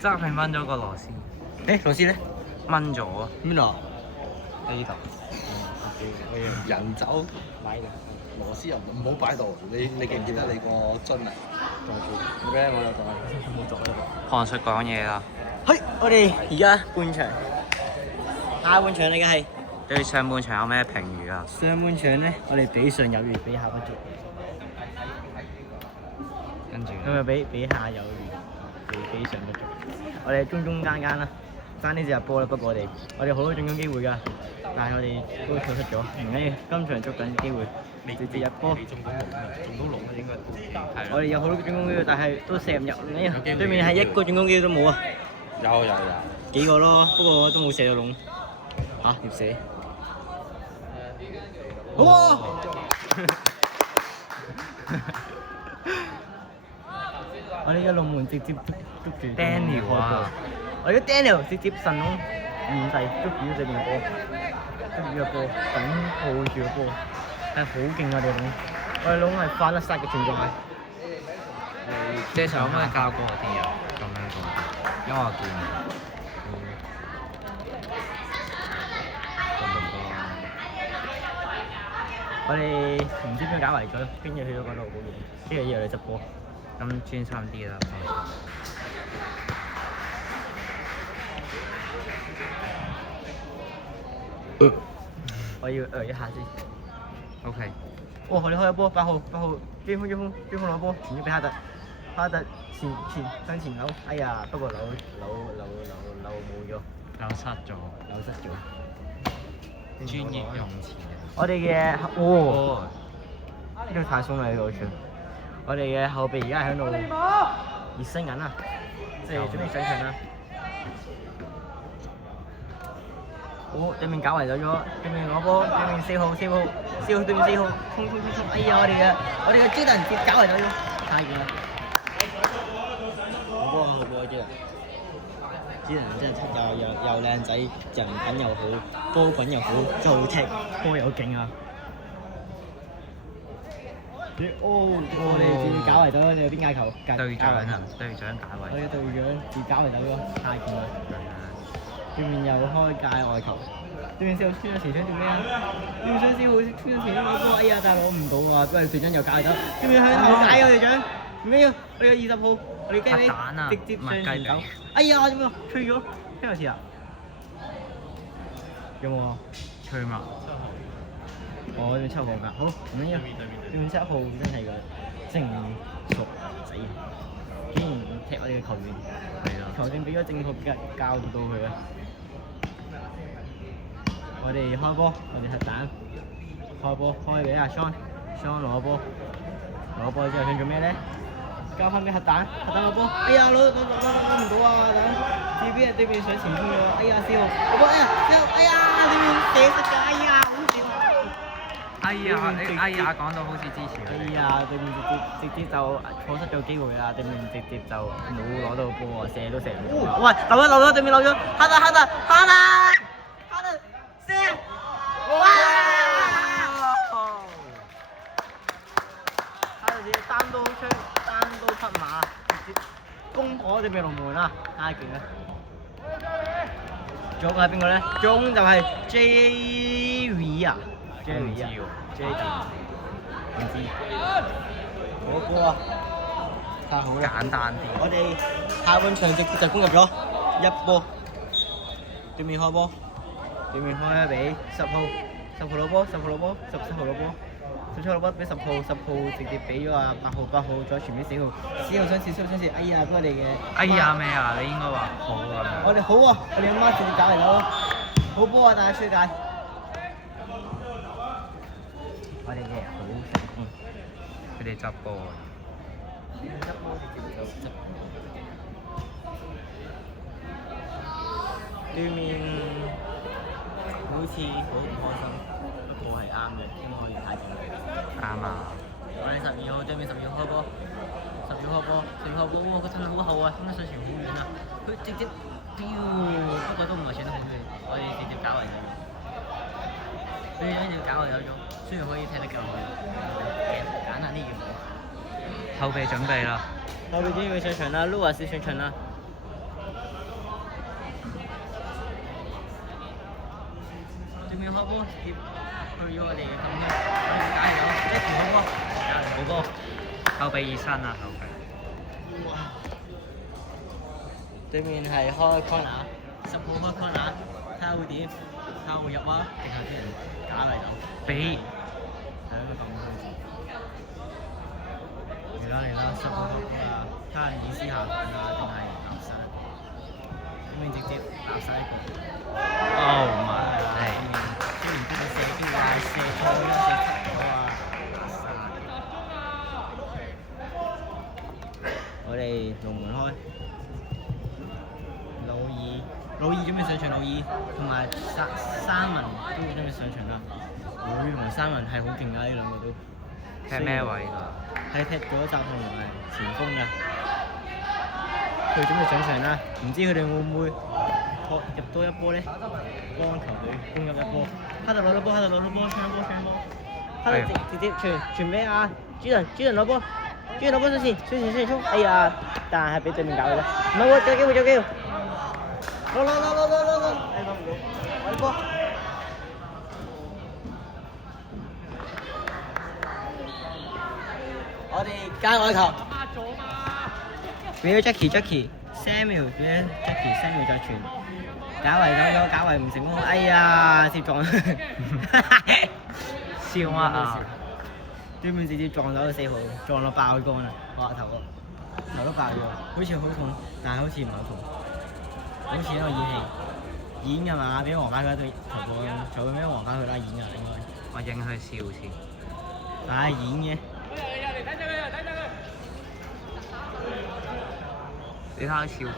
真係掹咗個螺絲。誒螺絲咧？掹咗啊！邊度？喺呢度。人走擺度，螺絲又唔好擺度。你記唔記得你個樽啊？袋住，唔記得我有袋，冇袋呢個。韓術講嘢啦。嘿，我哋而家半場，下半場你嘅係對上半場有咩評語啊？上半場咧，我哋比上有餘，比下不足。跟住咁啊，比下有餘，比上不足。我哋中間啦，爭呢隻入波啦。不過我哋好多進攻機會㗎，但係我哋都錯失咗。唔緊要，今場捉緊機會，直接入波。中到龍啦，應該。係。我哋有好多進攻機會，但係都射唔入。唔緊要，對面係一個進攻機會都冇啊。有。幾個咯，不過都冇射到籠。嚇，點射？哇！我哋嘅龍門直接捉住 Daniel 啊！我哋嘅 Daniel 直接神龍面世捉住對面嘅波，捉住個波，緊抱住個波，係好勁啊！我哋龍係翻得殺嘅存在。即係想乜教過啲人咁樣講，因為我見。我哋唔知邊個搞壞咗，邊個去咗嗰度好遠，邊個以為你執波，咁專心啲啦。我要一下先。OK。哦，我哋開咗波，8號，追風攞波，傳咗俾哈特前向前扭，哎呀，不過扭冇咗，扭失咗。專業用詞。我哋嘅呢個太鬆啦，呢個好似。我哋嘅後備而家喺度熱身緊啦，即係準備上場啦。好，對面搞壞咗，對面攞波，對面4號，對面4號，衝！哎呀，我哋嘅朱達接搞壞咗，太遠啦！好波朱達，朱達真係又靚仔，人品又好，波品又好，就踢波又勁啊！我哋自搞壞咗，你有邊界球？隊長啊，隊長解圍。我哋隊長自搞壞咗咯，太勁啦！對面又開界外球，對面4號穿咗前場做咩啊？對面4號穿咗前場攞波，哎呀，但係攞唔到啊！不過隊長又搞壞咗，對面向後解啊隊長，唔緊要，我哋有20號，我哋雞尾直接上前走。哎呀，點啊？吹咗，邊個似啊？有冇啊？吹嘛？我對面7號㗎，好唔緊要，對面7號真係個正熟仔，竟然踢我哋嘅球員，球證俾咗正確嘅教導到佢啊！我哋開波，我哋核彈開波，開俾阿 Sean 攞波之後想做咩咧？交翻俾核彈攞波，哎呀攞唔到啊！等對面上前鋒咗，哎呀4號攞波，哎呀對面射失㗎，哎呀好掂！哎呀，講到好似之前。哎呀，對面直接就錯失咗機會啦！對面直接就冇攞到波啊，射都射唔到。喂，漏咗，對面漏咗，哈特，射！哇！哈特自己單刀匹馬，直接攻破對面龍門啦，太勁啦！仲有個係邊個咧？仲就係 Jerry 啊！唔知，好波啊！太好啦！簡單啲。我哋下半場直接就攻入咗1波，對面開波，對面開俾10號攞波，17號攞波俾10號直接俾咗啊8號再傳俾4號想試，哎呀，我哋嘅哎呀咩啊？你應該話好啊。我哋好啊！我哋阿媽直接搞嚟咗，好波啊！大家推介。我哋嘅好成功，佢哋執波啊！執波直接就執。對面好似好唔開心，不過係啱嘅，應該可以解決。啱啊！我哋12號對面12號開波，10號波，個身好厚啊，衝得上前好遠啊！佢直接丟，不過都唔係傳得好遠，我哋直接搞嚟咗。對面直接搞嚟咗。雖然可以踢得夠好，簡單啲要後備準備啦。後備準備上場啦 ，Louis 上場啦。波直接去咗我哋嘅禁區，我哋解咗一條好波，好波。後備熱身啊，後備。對面係開 corner，10號開 corner，睇下會點，睇下會入啊，定係俾人假嚟到？俾係咯，咁樣子。嚟啦，10號開 corner，睇下意思下盤啊，定係垃圾？對面直接垃圾一個。Oh my！雖然邊個射邊個係射錯咗射錯啊！我哋龍門開，老二準備上場，老二同埋三文都準備上場啦。老二同埋三文係好勁㗎，呢兩個都。踢咩位㗎？係踢左閘同埋前鋒㗎。佢準備上場啦，唔知佢哋會唔會入多一波咧？幫球隊攻入一波。哈特攞到波，哈特攞到波，搶波。哈特直接傳俾阿朱倫攞波，朱倫攞波上前衝，哎呀！但係俾對面搞嘅啫。唔係喎，有機會。攞！哎，攞唔到，攞波。我哋加外球。俾咗 Jackie，Samuel 俾咗 Jackie，Samuel 再傳。假圍唔成功，哎呀，接撞，笑乜啊！對面直接撞到4號，撞到爆肝啦！哇，頭都爆咗，好似好痛，但係好似唔係好痛，好似喺度演㗎嘛，俾黃牌佢一對頭波，坐佢咩黃牌佢啦，演㗎應該。我影佢笑先。係演嘅。你睇下笑緊㗎。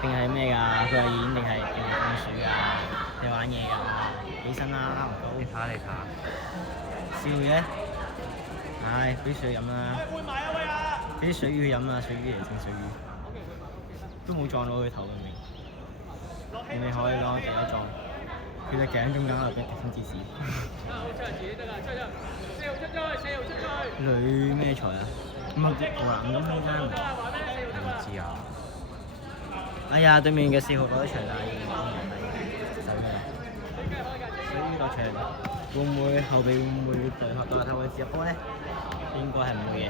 定係咩㗎？佢係演定係放水㗎？定玩嘢㗎？起身啦，唔到。你睇下。笑嘅。唉，俾水飲啦。俾啲水魚飲啊，水魚嚟整水魚。都冇撞到佢頭明明可以咯，第一撞。佢隻頸中間有俾風指示。女咩才啊？唔係杜蘭咁中間。你唔知啊？哎呀，對面嘅4號攞得場啦，已經走咗啦。所以落場會唔會後備會唔會隊合到後衞入波咧？應該係唔會嘅，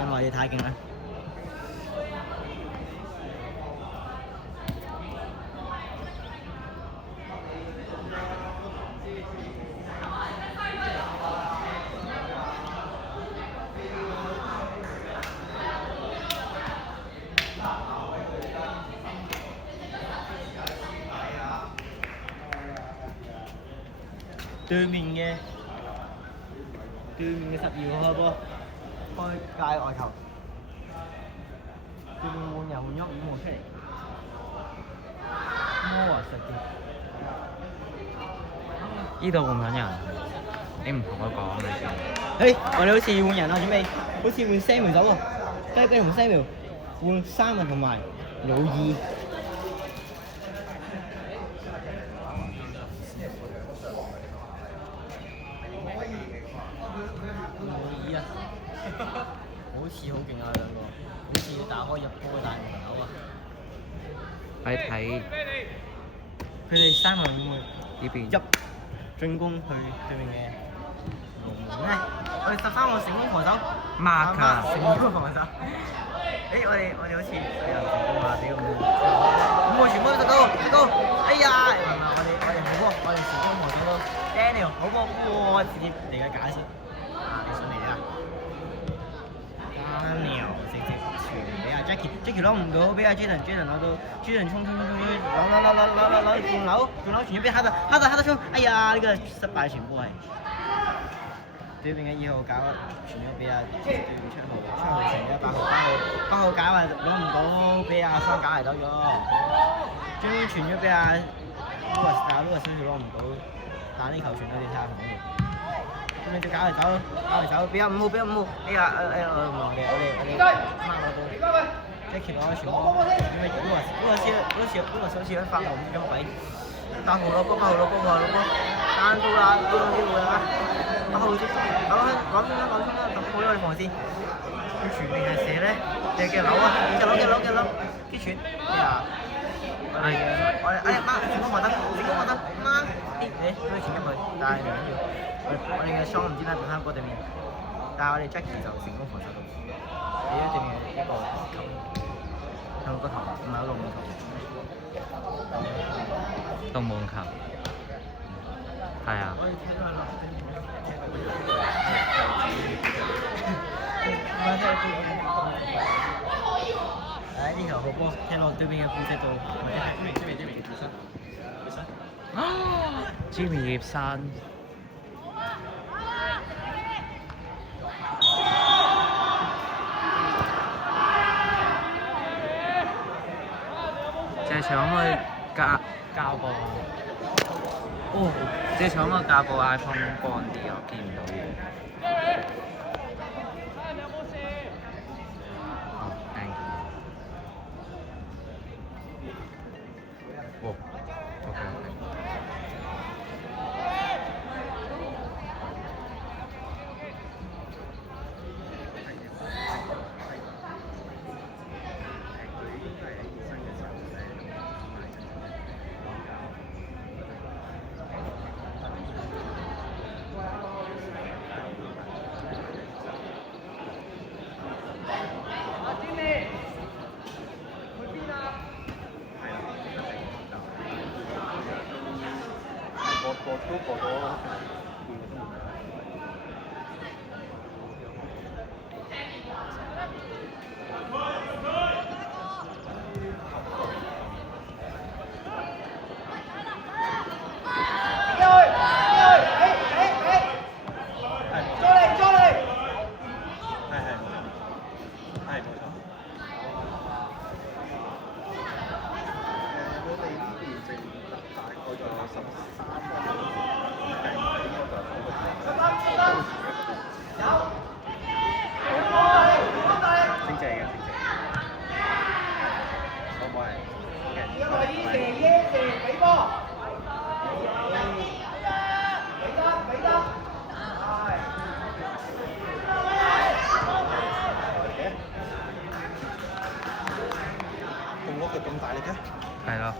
因為你太勁啦。對面嘅12號開波，開界外球，對面換人換咗5號出嚟，摩華實嘅。呢度換緊人，你唔同我講嘅先。我哋好似要換人啦，準備，好似換 Samuel 走喎，雞同 Samuel 換三文同埋老二。好似好勁啊兩個，好似打開入波嘅大門口啊！快睇佢哋三個會唔會呢邊入進攻去對面嘅龍門咧？我哋13號成功防守 Mark 啊成功防守。我哋好似又成功啊！俾5號全部都得到，哎呀！我哋好波，我哋成功防守到 Daniel 好波，哇！直接嚟個假先，你上嚟啊！直接傳俾阿 Jackie 攞唔到，俾阿 Jaden 攞到，Jaden 衝，攞仲扭傳咗俾哈特衝，哎呀呢個失敗傳波係，對面嘅2號搞傳咗俾阿7號傳咗8號搞啊攞唔到，俾阿雙搞嚟走咗，終於傳咗俾阿 Louis 好似攞唔到，但呢球傳到你睇下同嗰度。咁你就搞嚟走，俾阿5號，哎呀唔忘記，我哋掹我到，Jackie 攞咗傳波，因為Louis好似喺發夢咁鬼，8號攞波，單刀啦，呢個機會啦，8號接，攞衝啦，突破咗我哋防線，要傳定係射咧？定係扭啊？扭，擊傳，哎呀，我哋掹，成功獲得，掹。可以前入去，但係唔緊要。我哋嘅 Sean 唔知點解變翻波對面，但係我哋 Jackie 就成功防守到，俾咗對面一個球，向個頭唔係一個網球。動網球。係啊。誒呢條好波，踢落對面嘅背脊度，或者係Jimmy 葉生。謝長可唔可以教部？哦，謝長可唔可以教部 iPhone 光啲啊？我見唔到嘢。哦，thank you。哦，OK。都過咗半個鐘。咁大力嘅？係咯。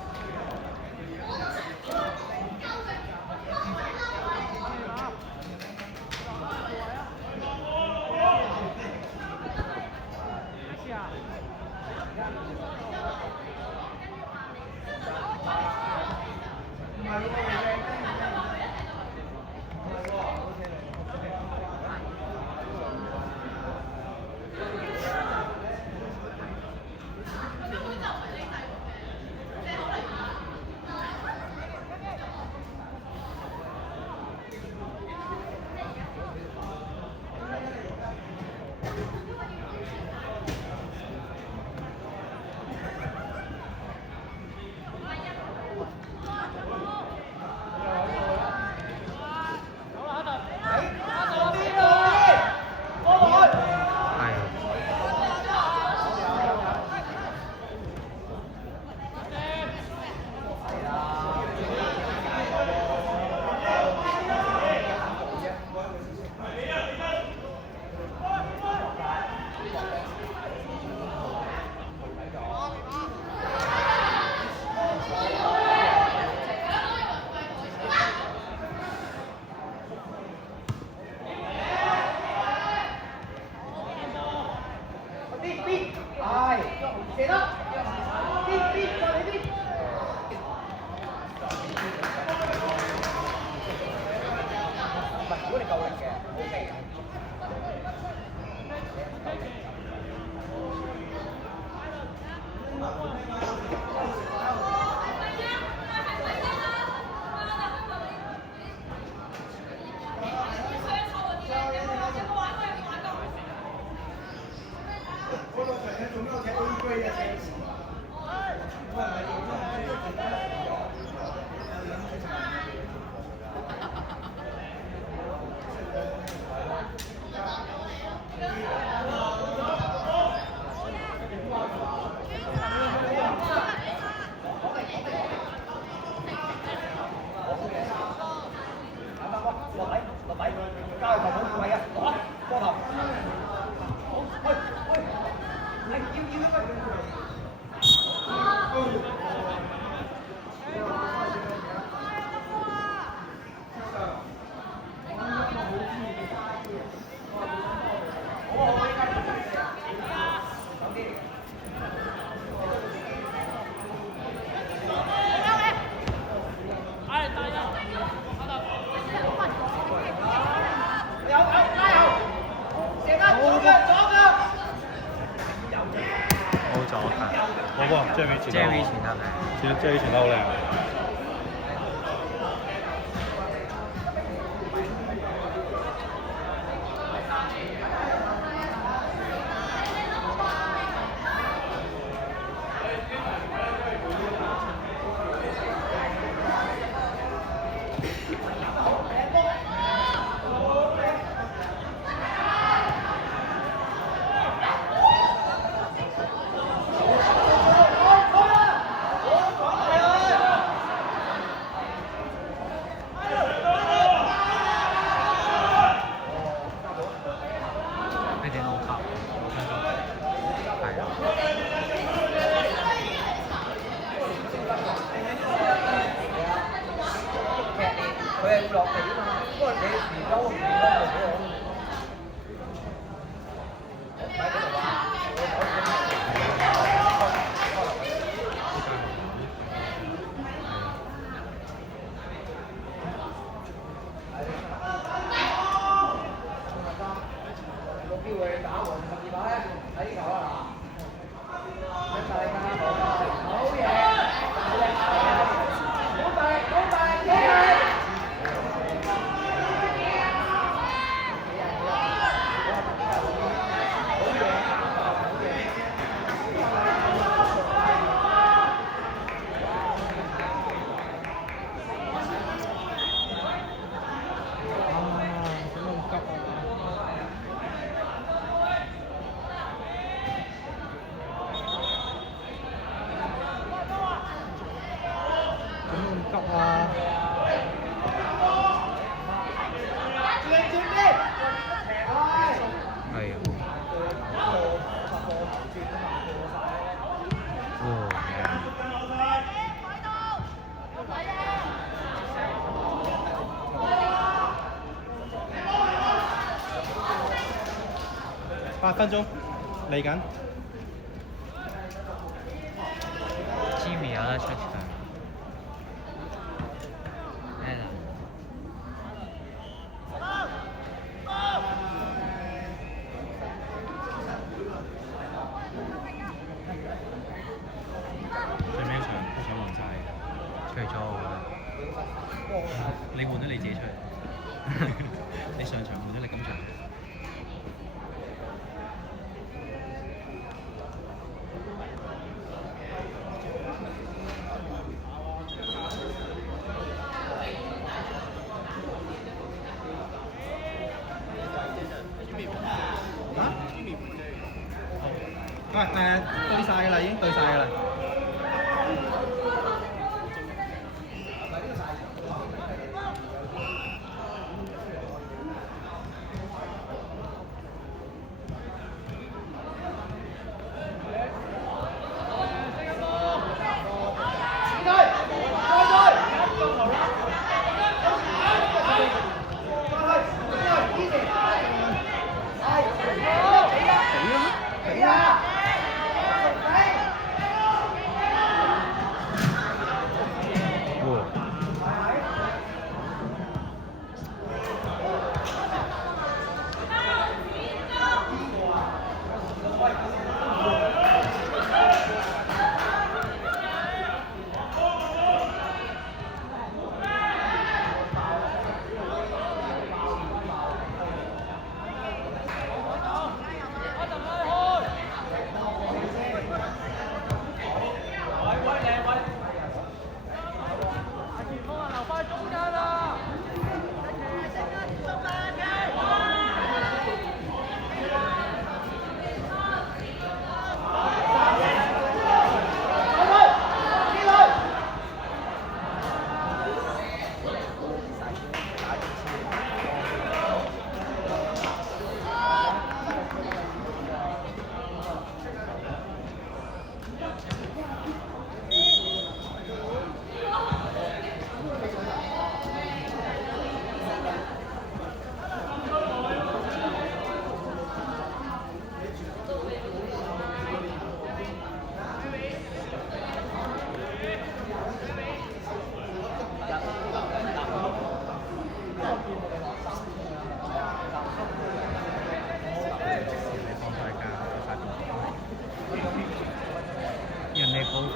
喎，Jerry 傳得 Jerry 傳得係。Jerry 傳得好靚。佢哋攞球，係啊。佢係會落地啊嘛，不過你唔嬲唔嬲就俾我。有機會打和12碼咧，睇球啊！好嘢！好大，好大，幾係！急啊！係啊。8分鐘嚟緊。Jimmy 有得出場。係啦。最尾一場都想換晒，除咗我你換咗你自己出嚟，你上場換咗你今場。對晒㗎啦，已經對晒㗎啦。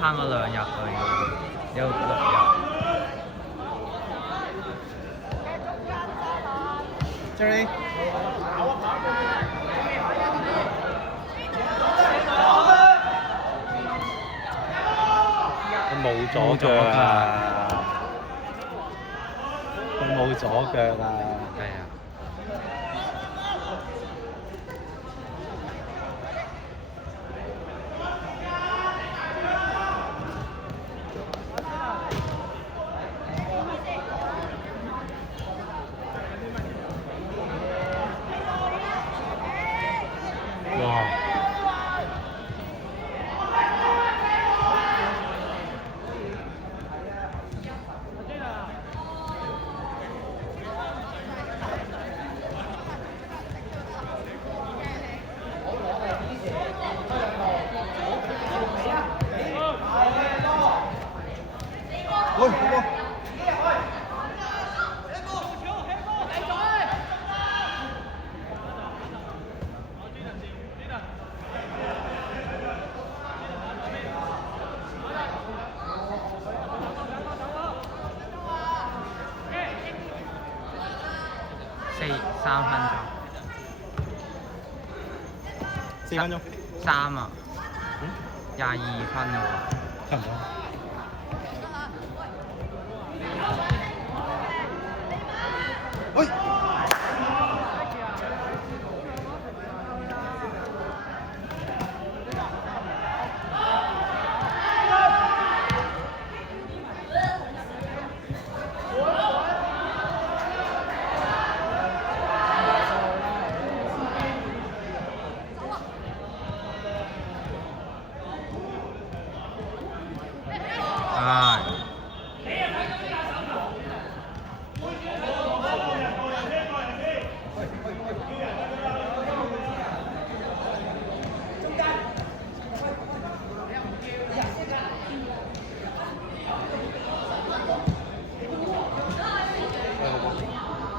攤咗2日啦，已經有6日。Jerry。佢冇左腳啊！佢冇左腳啊！係啊。哇！喂，好波！3分鐘。4分鐘。3啊，22分喎。差唔多。喂！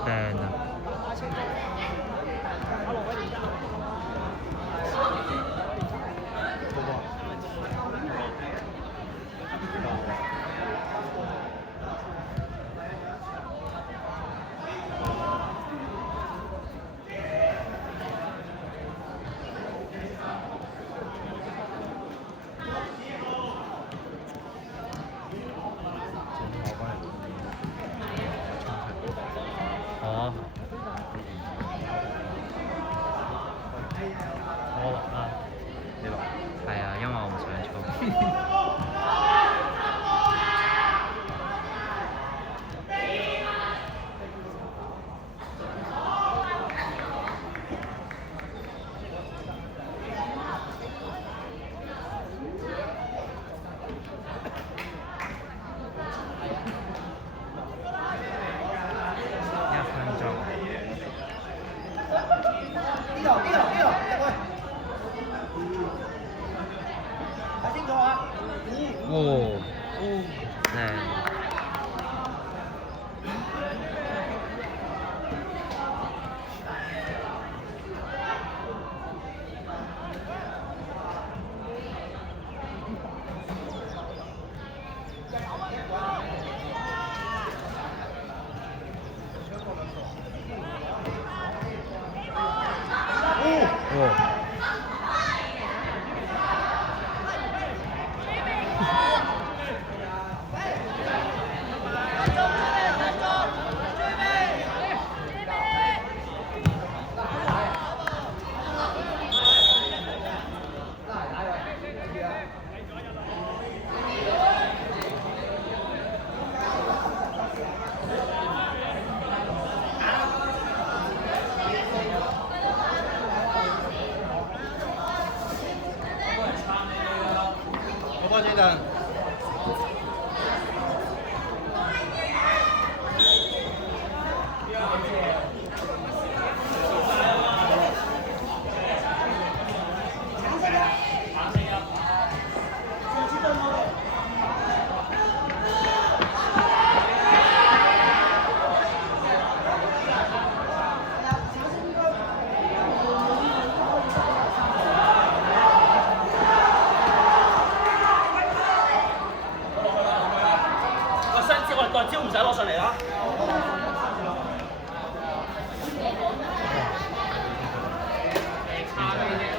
病啊！哦，我落啦，你落。係啊，因為我唔想操。1分鐘。哦，靚。哦。好波，Jaden。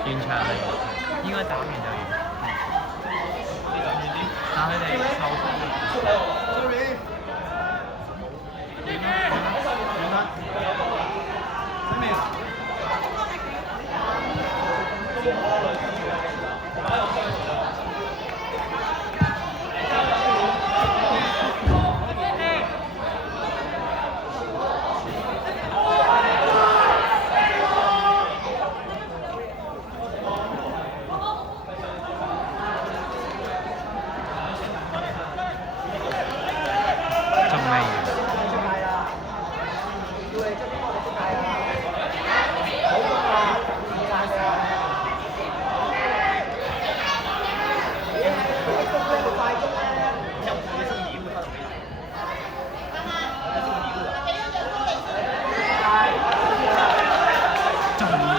完場嚟，應該打完就完。但佢哋受傷。仲未完。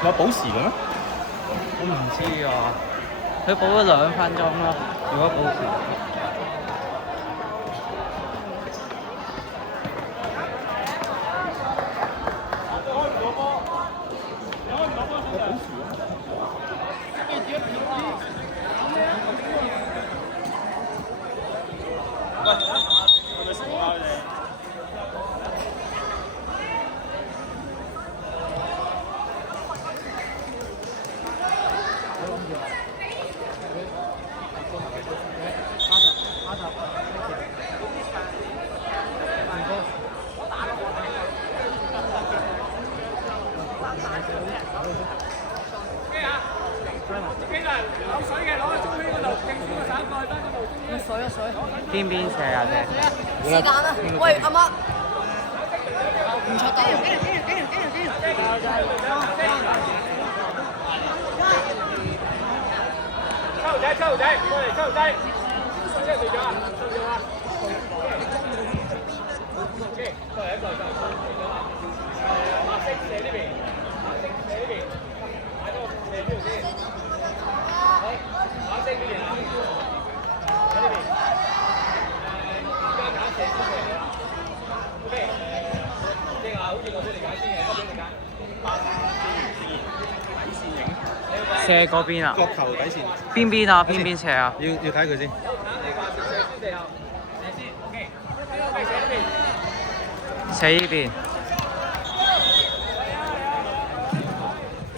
有補時嘅咩？我唔知啊，佢補咗2分鐘咯。如果補時，邊邊射啊啫？是但啊！喂，阿媽，唔錯得。抽仔，過嚟抽仔，即係隊長啊，隊長啊。OK，過嚟一個，馬星射呢邊，馬星射呢邊，擺個射呢度先。好，馬星呢邊啊，喺呢邊。而家揀射先射嚟啦。OK，正啊，好似我俾你揀先嘅，俾你揀。射嗰邊啊？角球底線。邊邊啊？邊邊射啊？要睇佢先。射呢邊。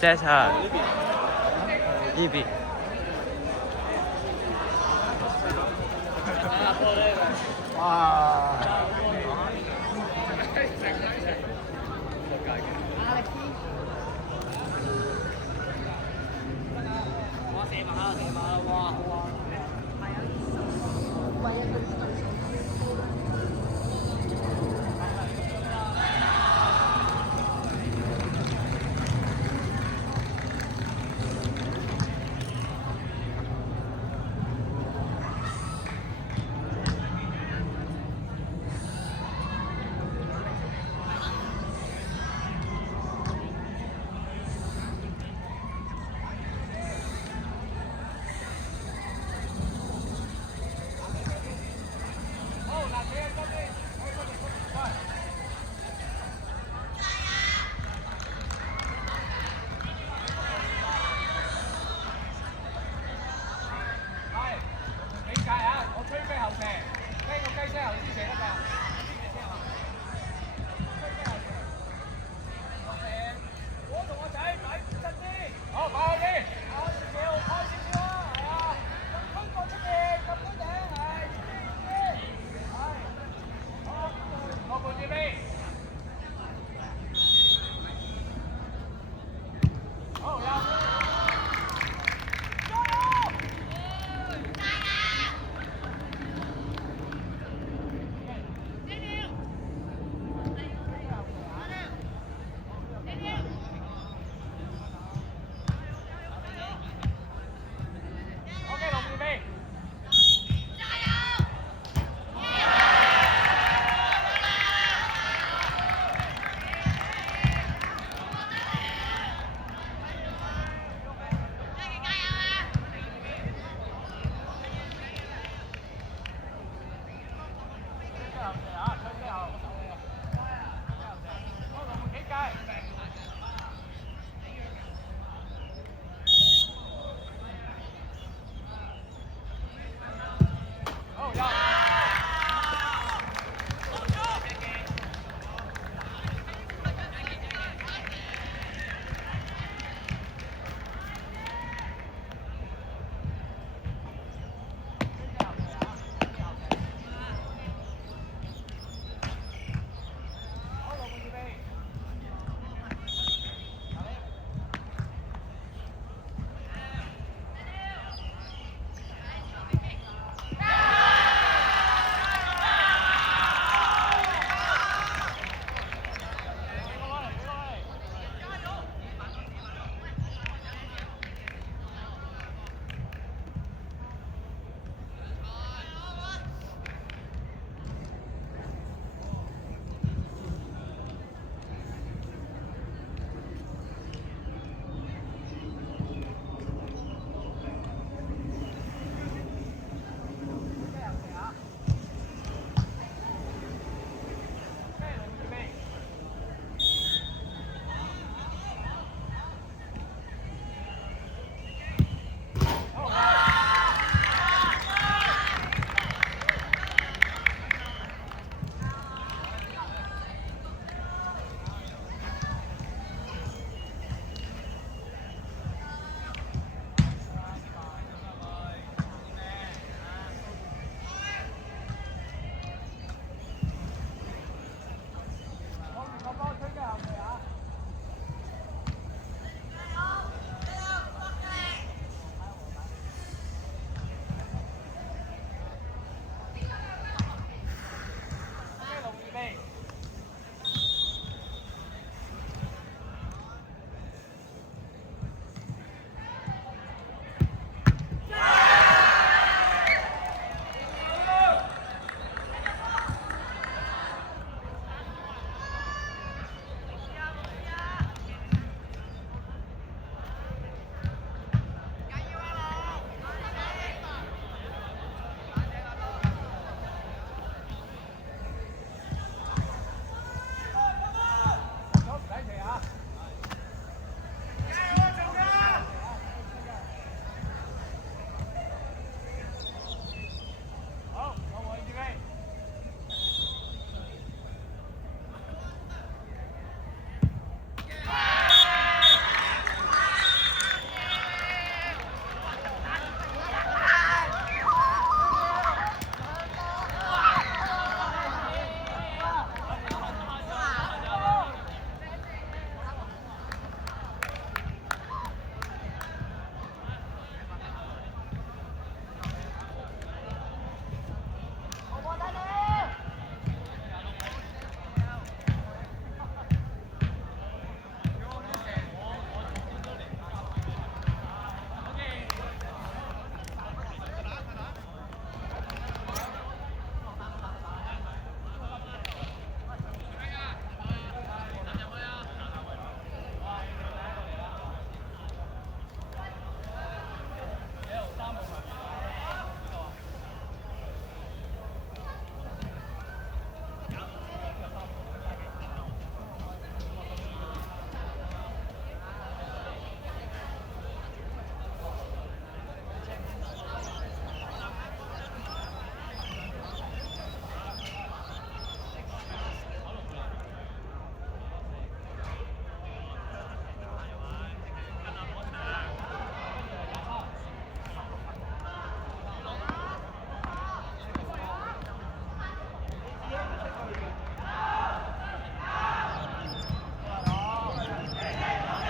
Jazz 呢邊。哇！射馬啦！哇！